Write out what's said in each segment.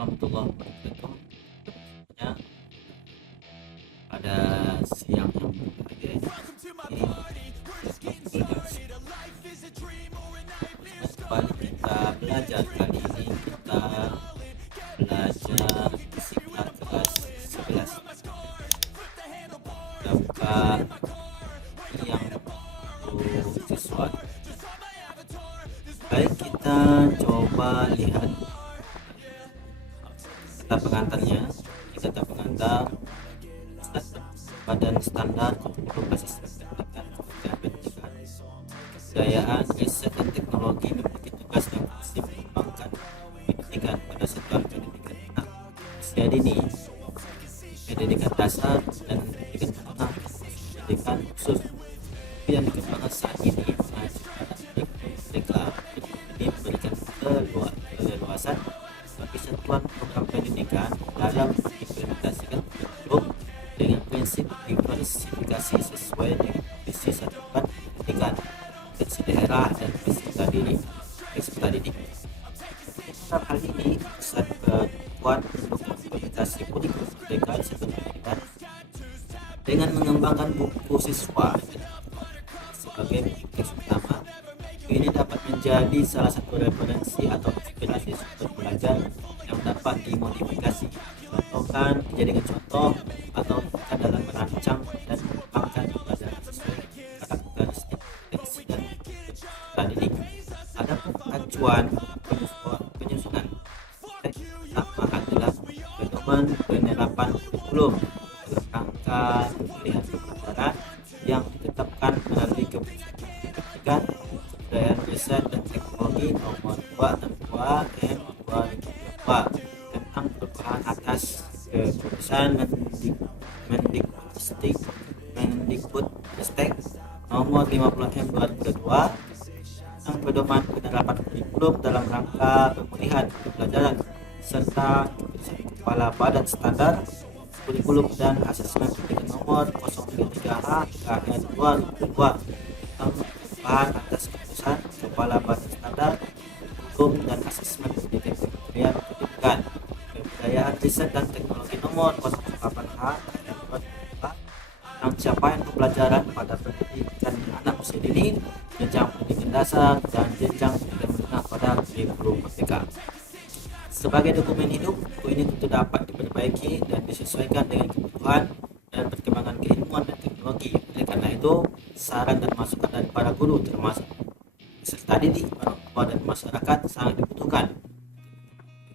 warahmatullahi wabarakatuh. Ya, pada siang yang berbahagia ini kembali kita belajar. Kali ini kita belajar fisika kelas 11. Dapat yang siswa. Baik, kita coba lihat kata pengantarnya. Kata pengantar badan standar kurikulum basis pendidikan Kementerian Pendidikan, Kebudayaan, Riset dan Teknologi memiliki tugas dan fungsi mengembangkan pendidikan pada satuan pendidikan anak usia dini, pendidikan dasar dan pendidikan menengah, pendidikan khusus yang dikembangkan saat ini mereka ini memberikan keleluasan bagi satuan program pendidikan dalam mengimplementasikan kurikulum dengan prinsip diversifikasi sesuai dengan visi satuan pendidikan, visi daerah dan visi peserta didik. Dalam hal ini, satuan mendukung implementasi kurikulum pendidikan satuan pendidikan dengan mengembangkan buku siswa sebagai teks utama. Ini dapat menjadi salah satu referensi atau inspirasi sumber belajar yang dapat dimodifikasi, contohkan, dijadikan contoh atau dalam merancang dan mengembangkan pembelajaran sesuai karakteristik teks dan didik. Adapun acuan penyusunan teks utama adalah pedoman penerapan kurikulum dalam rangka pemilihan pembelajaran yang ditetapkan melalui Kementerian Pendidikan, Kebudayaan, Riset dan Teknologi nomor 262 M2022 tentang perubahan atas keputusan Mendikbudristek nomor 50 M2022 tentang pedoman penerapan kurikulum dalam rangka pemulihan pembelajaran serta keputusan Kepala Badan Standar Kurikulum dan Asesmen Pendidikan nomor 033H KN 2022 tentang perubahan atas keputusan Kepala Badan Standar Kurikulum dan Asesmen Pendidikan Kementerian Pendidikan, Kebudayaan, Riset dan Teknologi nomor 08H KN 2022 tentang capaian pembelajaran pada pendidikan anak usia dini, jenjang pendidikan dasar dan jenjang pendidikan menengah pada kurikulum merdeka. Sebagai dokumen hidup, buku ini tentu dapat diperbaiki dan disesuaikan dengan kebutuhan dan perkembangan keilmuan dan teknologi. Oleh karena itu, saran dan masukan dari para guru termasuk peserta didik, orang tua dan masyarakat sangat dibutuhkan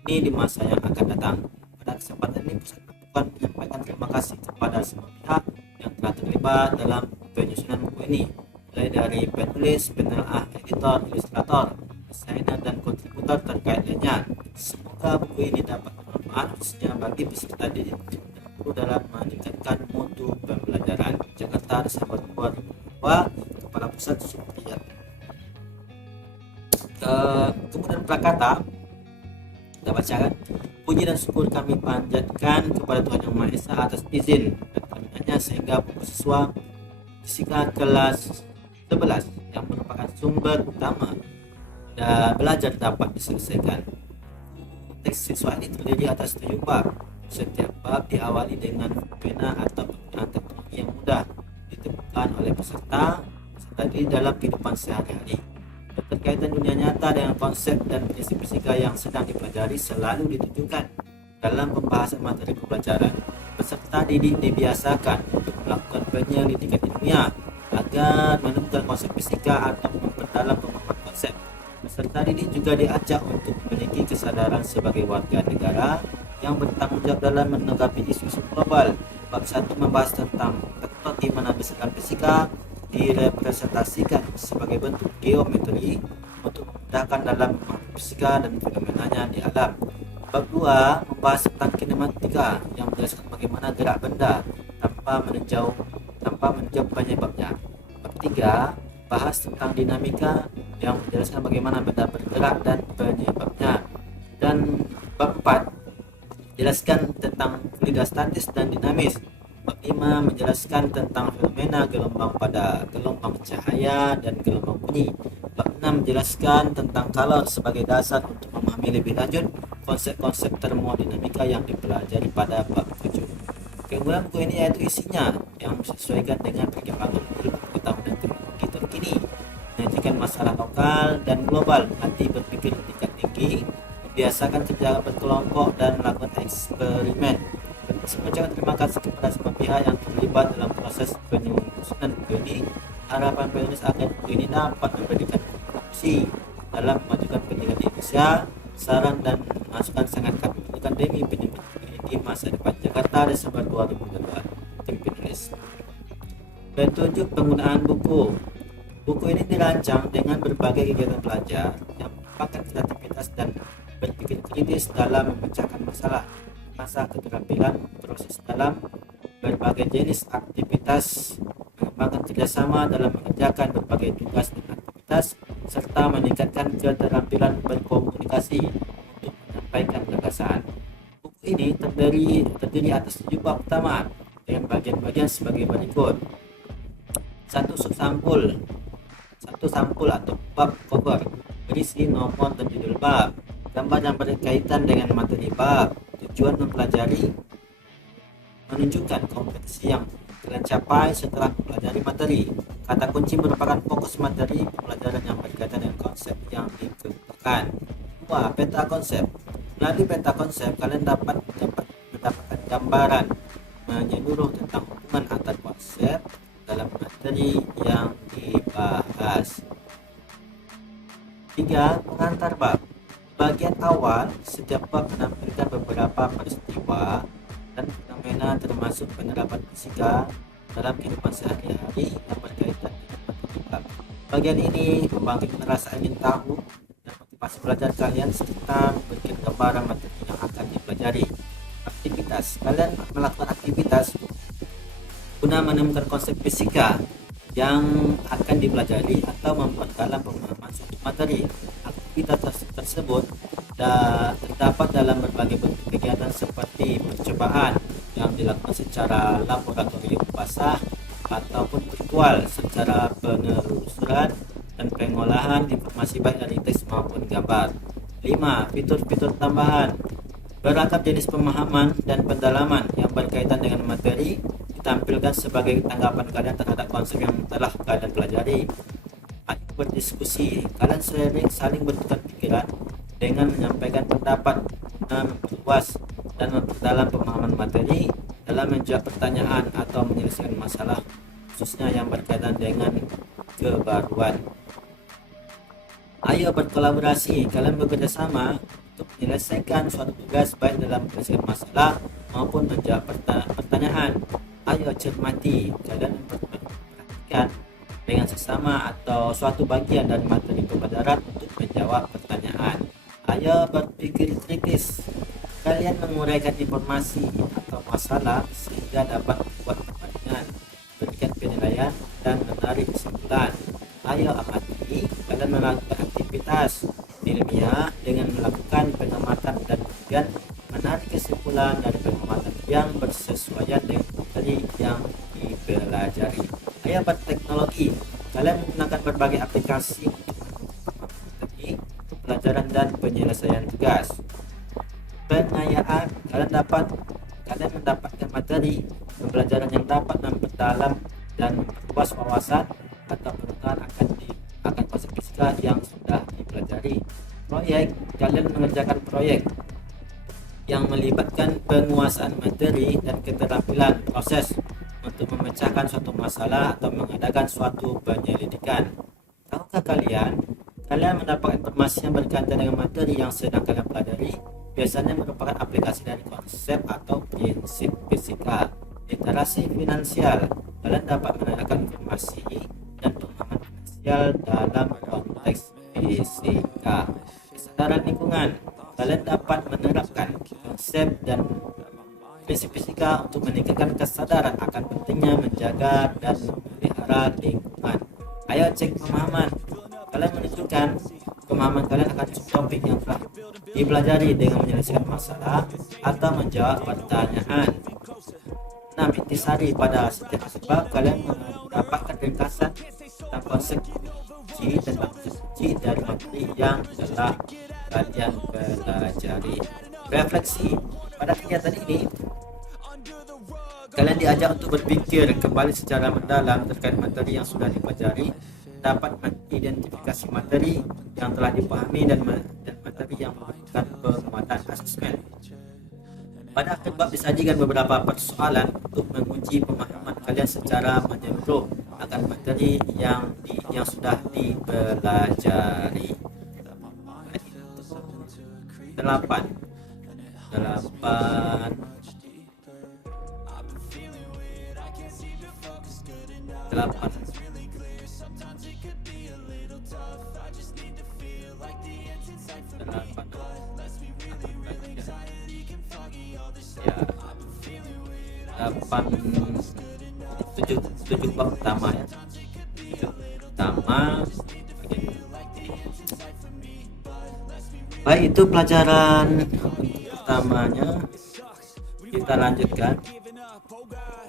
ini di masa yang akan datang. Pada kesempatan ini, Pusat Pertukan menyampaikan terima kasih kepada semua pihak yang telah terlibat dalam penyusunan buku ini, mulai dari penulis, penelaah, editor, ilustrator, desainer dan kontributor terkait lainnya. Semoga buku ini dapat bermanfaat khususnya bagi peserta didik dan guru dalam meningkatkan mutu pembelajaran. Jakarta, Desember 2022, Kepala Pusat Supriyat. Kemudian prakata kita bacakan. Puji dan syukur kami panjatkan kepada Tuhan Yang Maha Esa atas izin dan karunia-Nya sehingga buku siswa fisika kelas 11 yang merupakan sumber utama dan belajar dapat diselesaikan. Teks siswa ini terdiri atas 7 bab. Setiap bab diawali dengan fenomena atau penggunaan teknologi yang mudah ditemukan oleh peserta di dalam kehidupan sehari-hari. Keterkaitan dunia nyata dengan konsep dan prinsip fisika yang sedang dipelajari selalu ditunjukkan dalam pembahasan materi pembelajaran. Peserta didik dibiasakan untuk melakukan penyelidikan ilmiah agar menemukan konsep fisika atau memperdalam pemahaman konsep. Peserta didik juga diajak untuk memiliki kesadaran sebagai warga negara yang bertanggung jawab dalam menanggapi isu-isu global. Bab 1 membahas tentang vektor di mana berdasarkan fisika direpresentasikan sebagai bentuk geometri untuk memudahkan dalam memahami fisika dan fenomenanya di alam. Bab 2 membahas tentang kinematika yang menjelaskan bagaimana gerak benda tanpa meninjau penyebabnya. Bab 3 bahas tentang dinamika yang menjelaskan bagaimana benda bergerak dan penyebabnya. Dan bab 4 jelaskan tentang fluida statis dan dinamis. Bab 5 menjelaskan tentang fenomena gelombang pada gelombang cahaya dan gelombang bunyi. Bab 6 menjelaskan tentang kalor sebagai dasar untuk memahami lebih lanjut konsep-konsep termodinamika yang dipelajari pada bab 7. Keunggulan buku ini yaitu isinya yang disesuaikan dengan perkembangan ilmu pengetahuan dan teknologi terkini, menyajikan masalah lokal dan global, melatih berpikir tingkat tinggi, membiasakan kerja berkelompok dan melakukan eksperimen. Mengucapkan terima kasih kepada semua pihak yang terlibat dalam proses penyusunan buku ini. Harapan penulis agar buku ini dapat memberikan kontribusi dalam memajukan pendidikan di Indonesia. Saran dan masukan sangat kami butuhkan demi pendidikan di masa depan Jakarta Desember 2022. Tim penulis. Petunjuk penggunaan buku. Buku ini dirancang dengan berbagai kegiatan belajar yang merupakan kreativitas dan berpikir kritis dalam memecahkan masalah, mengasah keterampilan proses dalam berbagai jenis aktivitas, mengembangkan kerjasama dalam mengerjakan berbagai tugas dan aktivitas, serta meningkatkan keterampilan berkomunikasi untuk menyampaikan gagasan. Buku ini terdiri atas 7 bab utama dengan bagian-bagian sebagai berikut. Satu sampul atau bab cover berisi nomor dan judul bab, gambar yang berkaitan dengan materi bab, tujuan mempelajari, menunjukkan kompetensi yang kalian capai setelah mempelajari materi. Kata kunci merupakan fokus materi pembelajaran yang berkaitan dengan konsep yang dikemukakan. 2. Peta konsep. Melalui peta konsep, kalian dapat mendapatkan gambaran menyeluruh tentang hubungan antar konsep dalam materi yang dibahas. 3. Pengantar bab. Bagian awal setiap bab menampilkan beberapa peristiwa dan fenomena termasuk penerapan fisika dalam kehidupan sehari-hari yang berkaitan dengan materi bab. Bagian ini membangkitkan rasa ingin tahu dan motivasi belajar kalian serta memberikan gambaran materi yang akan dipelajari. Aktivitas. Kalian melakukan aktivitas guna menemukan konsep fisika yang akan dipelajari atau memperdalam pemahaman suatu materi. Aktivitas tersebut terdapat dalam berbagai bentuk kegiatan seperti percobaan yang dilakukan secara laboratorium basah ataupun virtual, secara penelusuran dan pengolahan informasi baik dari teks maupun gambar. 5. Fitur-fitur tambahan. Beragam jenis pemahaman dan pendalaman yang berkaitan dengan materi ditampilkan sebagai tanggapan kalian terhadap konsep yang telah kalian pelajari. Ayo berdiskusi. Kalian saling bertukar pikiran dengan menyampaikan pendapat guna memperluas dan memperdalam pemahaman materi dalam menjawab pertanyaan atau menyelesaikan masalah, khususnya yang berkaitan dengan kebaruan. Ayo berkolaborasi. Kalian bekerja sama untuk menyelesaikan suatu tugas baik dalam menyelesaikan masalah maupun menjawab pertanyaan. Ayo cermati. Kalian memperhatikan dengan sesama atau suatu bagian dari materi pembelajaran untuk menjawab pertanyaan. Ayo berpikir kritis. Kalian menguraikan informasi atau masalah sehingga dapat membuat perbandingan, berikan penilaian dan menarik kesimpulan. Ayo amati. Kalian melakukan aktivitas ilmiah dengan melakukan pengamatan dan kemudian menarik kesimpulan dari pengamatan yang bersesuaian dengan materi yang dipelajari. Ayo berteknologi. Kalian menggunakan berbagai aplikasi untuk materi pelajaran dan penyelesaian tugas. Pengayaan. Kalian mendapatkan materi pembelajaran yang dapat memperdalam dan memperluas wawasan atau pengetahuan akan konsep fisika yang sudah dipelajari. Proyek. Kalian mengerjakan proyek yang melibatkan penguasaan materi dan keterampilan proses untuk memecahkan suatu masalah atau mengadakan suatu penyelidikan. Tahukah kalian mendapatkan informasi yang berkaitan dengan materi yang sedang kalian pelajari biasanya merupakan aplikasi dari konsep atau prinsip fisika. Literasi finansial. Kalian dapat menanyakan informasi dan pemahaman finansial dalam konteks fisika. Kesadaran lingkungan. Kalian dapat menerapkan konsep dan prinsip fisika untuk meningkatkan kesadaran akan pentingnya menjaga dan memelihara lingkungan. Ayo cek pemahaman. Kalian menunjukkan pemahaman kalian akan topik yang telah dipelajari dengan menyelesaikan masalah atau menjawab pertanyaan. 6. Intisari. Pada setiap bab kalian mendapatkan ringkasan tentang konsep kunci dari materi yang telah kalian pelajari. Refleksi. Pada kegiatan ini kalian diajak untuk berpikir kembali secara mendalam terkait materi yang sudah dipelajari, dapat mengidentifikasi materi yang telah dipahami dan materi yang membutuhkan penguatan asesmen. Pada akhir bab disajikan beberapa persoalan untuk menguji pemahaman kalian secara menyeluruh akan materi yang sudah dipelajari. 8 7 bab pertama ya. 7 pertama. Baik, itu pelajaran pertamanya. Kita lanjutkan.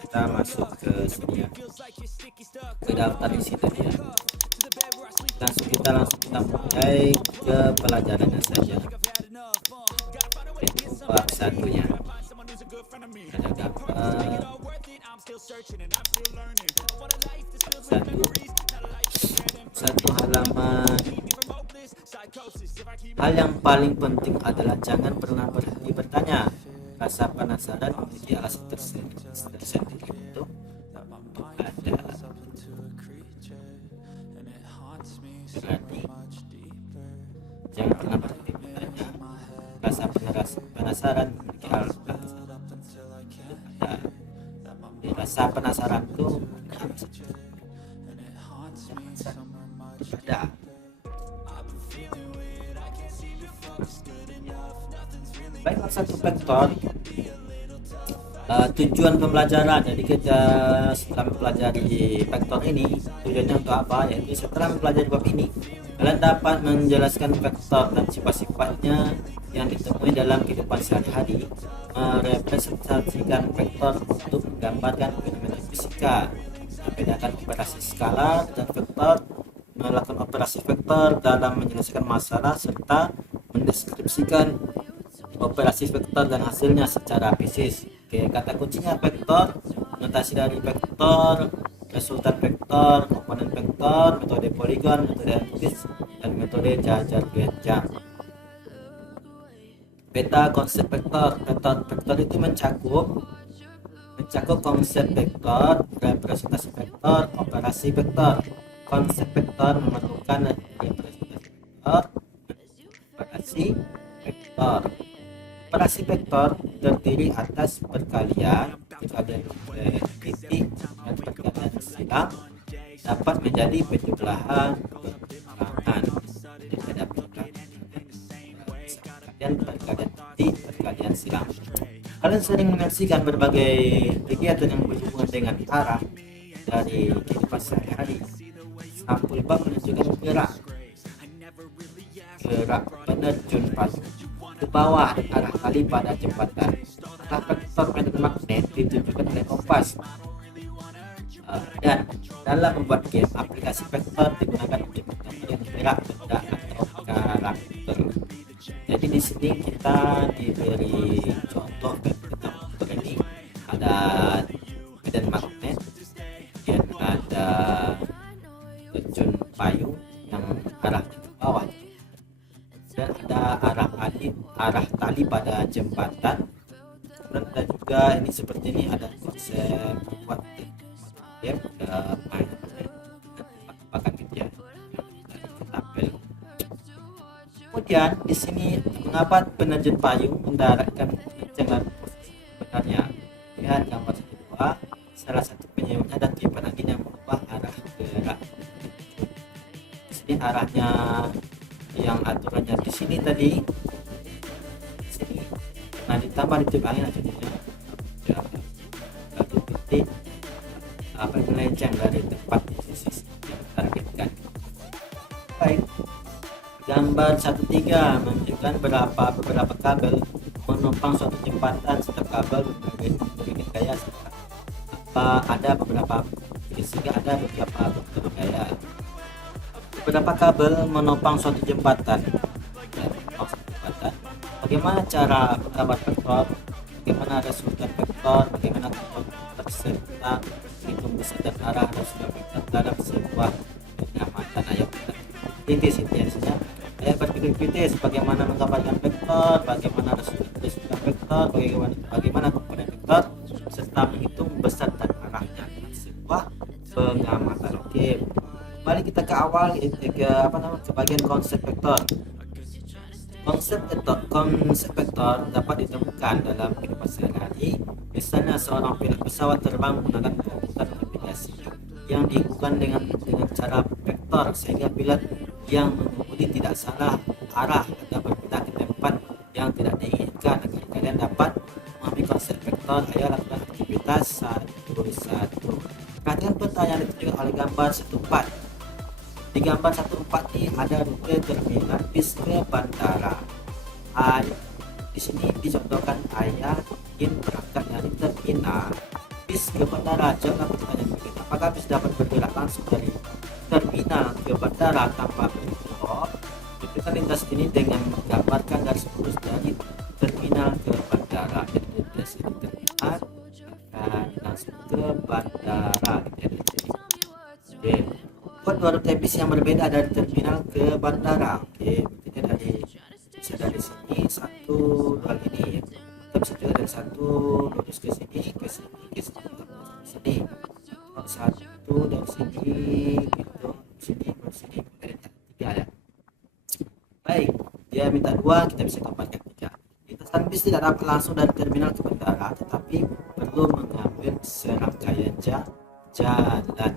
Kita masuk ke sini ya, ke daftar isi tadi ya. Kita langsung mulai ke pelajarannya saja. Bab 1 nya ada gambar satu halaman. Hal yang paling penting adalah jangan pernah berhenti bertanya. Rasa penasaran memiliki alasan tersendiri untuk ada. Berarti jangan pernah berhenti bertanya. Rasa penasaran memiliki alasan ada. Rasa penasaran itu ada. Baik, satu vektor. Tujuan pembelajaran. Jadi kita setelah mempelajari vektor ini, tujuannya untuk apa? Yaitu setelah mempelajari bab ini, kalian dapat menjelaskan vektor dan sifat-sifatnya yang ditemui dalam kehidupan sehari-hari, merepresentasikan vektor untuk menggambarkan fenomena fisika, membedakan operasi skalar dan vektor, melakukan operasi vektor dalam menyelesaikan masalah, serta mendeskripsikan operasi vektor dan hasilnya secara fisis. Oke, kata kuncinya vektor, notasi dari vektor, resultan vektor, komponen vektor, metode poligon, metode elliptis, dan metode jajar genjang. Peta konsep vektor. Vektor itu mencakup konsep vektor, representasi vektor, operasi vektor. Konsep vektor memerlukan representasi vektor, operasi vektor. Operasi vektor terdiri atas perkalian titik dan perkalian silang, dapat menjadi penjumlahan pengulangan. Jadi ada perkalian titik, perkalian silang. Kalian sering menyaksikan berbagai kegiatan yang berhubungan dengan arah dari kehidupan sehari-hari. Sampul bab menunjukkan gerak penerjun palu ke bawah dan arah tali pada jembatan. Arah vektor medan magnet ditunjukkan oleh kompas. Dan dalam membuat game, aplikasi vektor digunakan untuk menggambarkan gerak benda atau karakter. Jadi di sini kita diberi contoh vektor ini, ada medan magnet, dan ada terjun payung yang arahnya ke bawah, dan ada arah tali pada jembatan. Dan ada juga ini seperti ini, ada konsep buat game pakai media tampil. Kemudian di sini mengapa penerjun payung mendaratkan jangan posisi sebenarnya. Lihat gambar 1-2, salah satu penyebabnya dan tiupan angin yang mengubah arah gerak. Di sini arahnya yang aturannya di sini tadi, di sini. Nah, ditambah ditiup angin akhirnya satu titik melenceng dari tempat posisi yang ditargetkan. Baik, gambar 1-3 menunjukkan beberapa kabel menopang suatu jembatan. Setiap kabel memiliki gaya ada beberapa gaya. Beberapa kabel menopang suatu jembatan. Bagaimana cara menggambar vektor, bagaimana resultan vektor, bagaimana komputer serta hitung besar dan arah resultan vektor dalam sebuah pengamatan. Ayo kita kritis intinya. Ayo berpikir kritis bagaimana menggambarkan vektor, bagaimana resultan vektor, bagaimana komponen vektor serta menghitung besar dan arahnya dalam sebuah pengamatan. Oke, kembali kita ke awal, ke bagian konsep vektor. Konsep vektor dapat ditemukan dalam kehidupan sehari-hari. Misalnya seorang pilot pesawat terbang menggunakan komputer navigasi yang dihubungkan dengan cara vektor, sehingga pilot yang mengemudi tidak salah arah atau berpindah ke tempat yang tidak diinginkan. Agar kalian dapat memahami konsep vektor, ayo lakukan aktivitas 1-1. Perhatikan peta yang ditunjukkan oleh gambar 1-4. Di gambar 1-4 ini ada rute terminal bis ke bandara. Di sini dicontohkan ayah ingin berangkat dari terminal bis ke bandara. Jawab pertanyaan berikut. Apakah bis dapat bergerak langsung dari terminal ke bandara tanpa bergerak? Rute lintas ini dengan menggambarkan garis lurus dari terminal ke bandara. Jadi dari terminal akan langsung ke bandara. Oke. Buat dua rute bis yang berbeda dari terminal ke bandara. Oke, berarti bisa dari sini satu dua ini ya. Kita bisa juga dari satu lurus ke sini, ke sini. Satu dari sini, gitu, sini, tiga ya. Baik, dia minta dua, kita bisa tambahkan tiga. Lintasan bis tidak dapat langsung dari terminal ke bandara, tetapi perlu mengambil serangkaian jalan.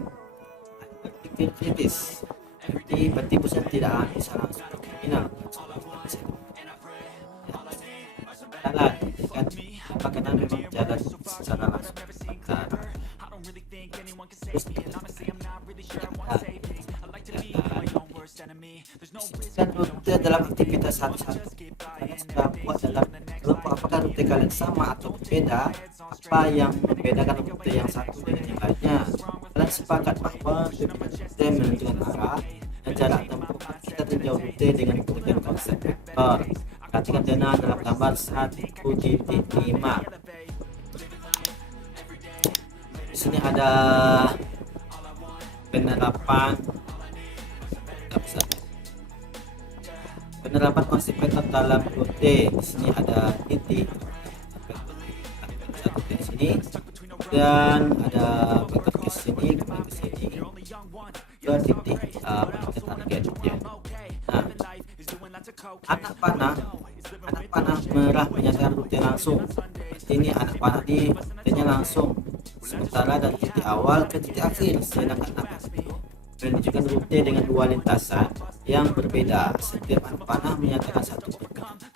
Berpikir kritis, berarti pusat tidak bisa langsung ke terminal, jalan kan, apakah memang jalan secara langsung dan rute dalam aktivitas satu-satu. Kalian sudah buat dalam kelompok, apakah rute kalian sama atau berbeda? Apa yang membedakan rute yang satu dengan yang lainnya? Kalian sepakat bahwa rute menentukan arah dan jarak tempuh. Kita tinjau rute dengan pengertian konsep vektor. Perhatikan dana dalam gambar 1.5. Di sini ada penerapan konsep vektor dalam rute. Di sini ada titik satu di sini, dan ada vektor ke sini, kemudian ke sini, dua titik target ya. Nah, anak panah merah menyatakan rute langsung. Ini anak panah di rutenya langsung, sementara dari titik awal ke titik akhir. Sedangkan anak itu menunjukkan rute dengan dua lintasan yang berbeda. Setiap anak panah menyatakan satu titik akhir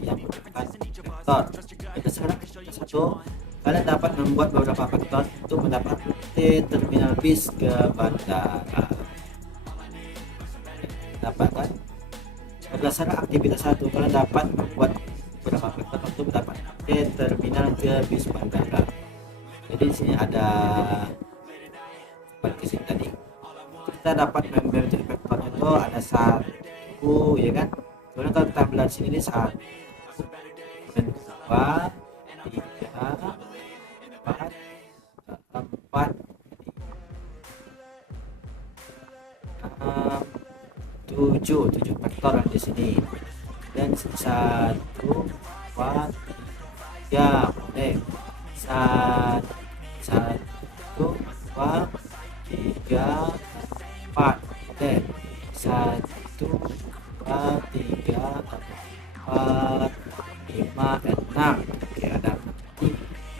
yang merupakan vektor. Kita sekarang satu, kalian dapat membuat beberapa vektor untuk mendapat rute terminal bis ke bandara. Dapatkan berdasarkan aktivitas satu, kalian dapat membuat beberapa vektor untuk mendapat rute terminal ke bis bandara. Jadi di sini ada seperti sini tadi. Kita dapat membentuk vektornya itu ada satu, ya kan? Kemudian kalau kita belah sini ini satu, dua, tiga, empat, tujuh vektor di sini. Dan satu, dua, tiga, boleh. Satu, dua, tiga, empat, oke. Satu, dua, tiga, empat, lima, enam. Oke, ada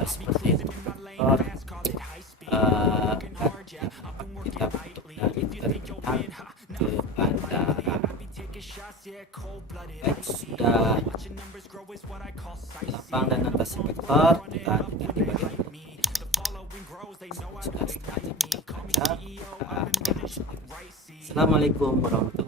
seperti itu. Kita bentuk dari terminal ke bandara. Baik, sudah lapang dan atasi vektor. Kita tidak di bagian Assalamualaikum warahmatullahi wabarakatuh.